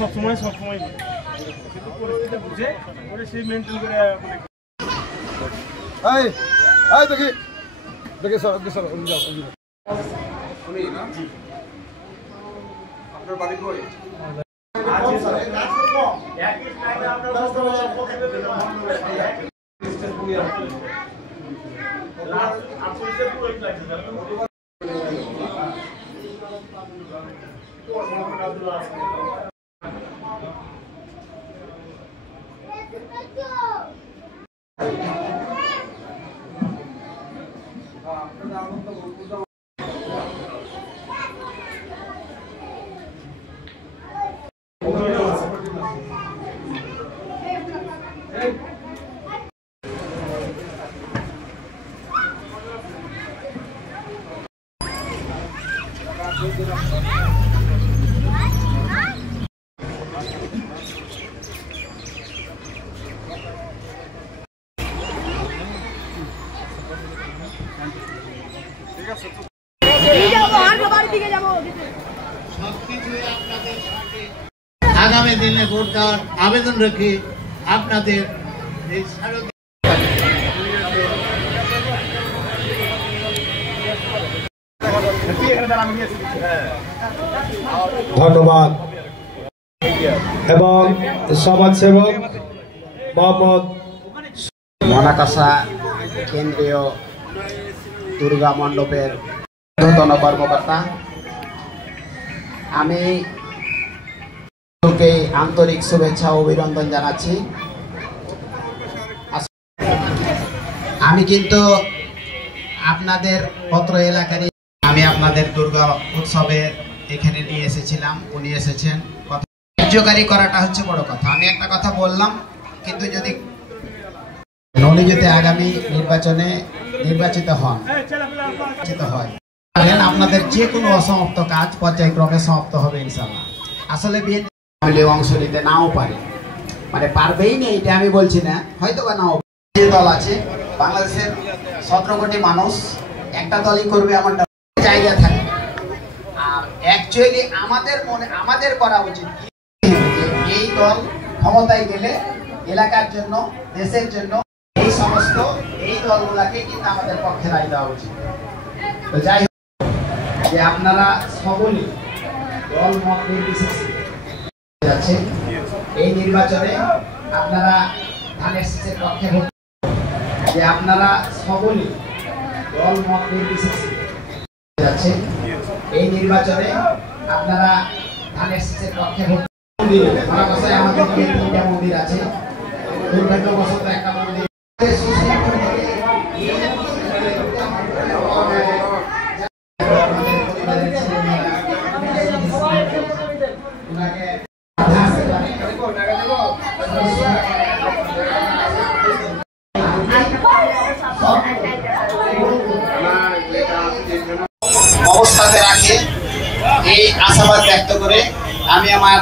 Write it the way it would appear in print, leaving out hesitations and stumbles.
सब समय পরিস্থিতি বুঝে ওরে সেই মেইনটেইন করে এই দেখি স্যার উনি না জি আপনার বাড়ি কই আছে স্যার একই টাইমে আমরা 10 বছর পক্ষে লাস্ট আপনি পুরো লাগছে आगामी दिन में वोट देওয়ার आवेदन रखी আপনাদের ধন্যবাদ এবং সমাজসেবক মোহাম্মদ মনাকাশা কেন্দ্রীয় দুর্গা মণ্ডপের ঊর্ধ্বতন কর্মকর্তা আমি সকলকে আন্তরিক শুভেচ্ছা ও অভিনন্দন জানাচ্ছি। আমি কিন্তু আপনাদের পত্র এলাকারই আমি আপনাদের দুর্গা উৎসবে এখানে নিয়ে এসেছিলাম, উনি এসেছেন। কার্যকারী করাটা হচ্ছে বড় কথা। আমি একটা কথা বললাম, কিন্তু যদি উনি যদি আগামী নির্বাচনে নির্বাচিত হয় আপনাদের যে কোনো অসমাপ্ত কাজ পর্যায়ক্রমে সমাপ্ত হবে ইনশাআল্লাহ। আসলে বিএনপি অংশ নিতে নাও পারে, মানে পারবেই না এটা আমি বলছি না, হয়তো বা নাও। যে দল আছে বাংলাদেশের 17 কোটি মানুষ একটা দলই করবে এমনটা জায়গা থাকে। আর অ্যাকচুয়ালি আমাদের করা উচিত এই দল ক্ষমতায় গেলে এলাকার জন্য, দেশের জন্য এই সমস্ত এই দলগুলাকে কিন্তু আমাদের পক্ষে রায় দেওয়া উচিত। তো যাই হোক, যে আপনারা সকলেই দল মত নির্বিশেষে যাচ্ছে এই নির্বাচনে আপনারা ধানের শীষের পক্ষে ভোট, যে আপনারা সকলেই দল মত নির্বিশেষে যাচ্ছে এই নির্বাচনে আপনারা ধানের শীষের পক্ষে ভোট। আমাদের 3টা মন্দির আছে, দুর্ভাগ্যবশত একটা মন্দির অবস্থাতে রাখে, এই আশাবাদ ব্যক্ত করে আমি আমার